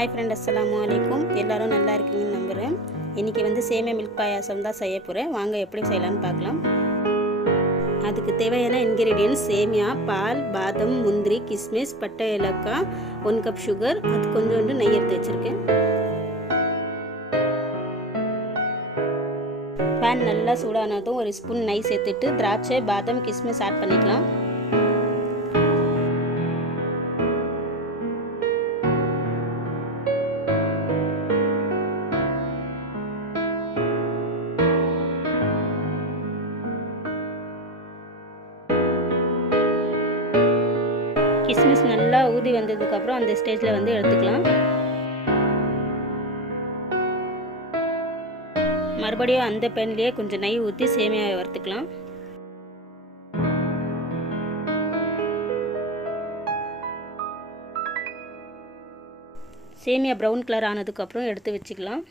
Hi friend, அஸ்ஸலாமு அலைக்கும். எல்லோரும் நல்லா இருக்கீங்கன்னு நம்புகிறேன். இன்றைக்கி சேமியா மில்க் பாயாசம் தான் செய்ய போகிறேன். வாங்க எப்படி செய்யலான்னு பார்க்கலாம். அதுக்கு தேவையான இன்க்ரீடியன்ட்ஸ் சேமியா, பால், பாதம், முந்திரி, கிஸ்மிஸ், பட்டை, ஏலக்காய், 1 கப் சுகர், அது கொஞ்சோண்டு நெய் எடுத்து வச்சுருக்கேன். பேன் நல்லா சூடானதும் 1 ஸ்பூன் நெய் சேர்த்துட்டு திராட்சை, பாதம், கிஸ்மிஸ் ஆட் பண்ணிக்கலாம். கிஸ்மிஸ் நல்லா ஊதி வந்ததுக்கப்புறம் அந்த ஸ்டேஜில் எடுத்துக்கலாம். மறுபடியும் அந்த பேன்லேயே கொஞ்சம் நெய் ஊற்றி சேமியாவை வறுத்துக்கலாம். சேமியா ப்ரௌன் கலர் ஆனதுக்கப்புறம் எடுத்து வச்சுக்கலாம்.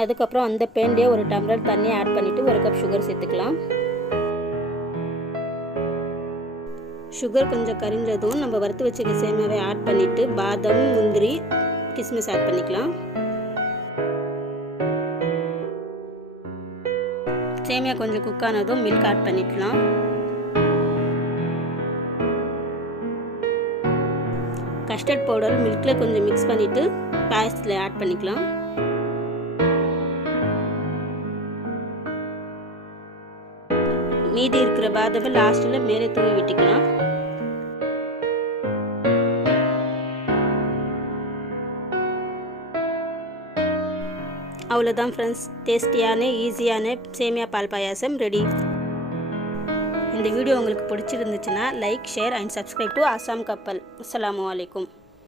அதுக்கப்புறம் அந்த பேன்லேயே 1 டம்ளர் தண்ணி ஆட் பண்ணிவிட்டு 1 கப் சுகர் சேர்த்துக்கலாம். சுகர் கொஞ்சம் கரிஞ்சதும் நம்ம வறுத்து வச்சுக்க சேமியாவை ஆட் பண்ணிவிட்டு பாதம், முந்திரி, கிஸ்மிஸ் ஆட் பண்ணிக்கலாம். சேமியா கொஞ்சம் குக் ஆனதும் மில்க் ஆட் பண்ணிக்கலாம். கஸ்டர்ட் பவுடர் மில்கில் கொஞ்சம் மிக்ஸ் பண்ணிவிட்டு பாயசத்தில் ஆட் பண்ணிக்கலாம். மீதி இருக்கிற பாதாமை லாஸ்ட்டில் மேலே தூவி விட்டுக்கலாம். அவ்வளோதான் ஃப்ரெண்ட்ஸ், டேஸ்டியான ஈஸியான சேமியா பால் பாயாசம் ரெடி. இந்த வீடியோ உங்களுக்கு பிடிச்சிருந்துச்சுன்னா like, share and subscribe to Aasam Kappal. அஸ்ஸலாமு அலைக்கும்.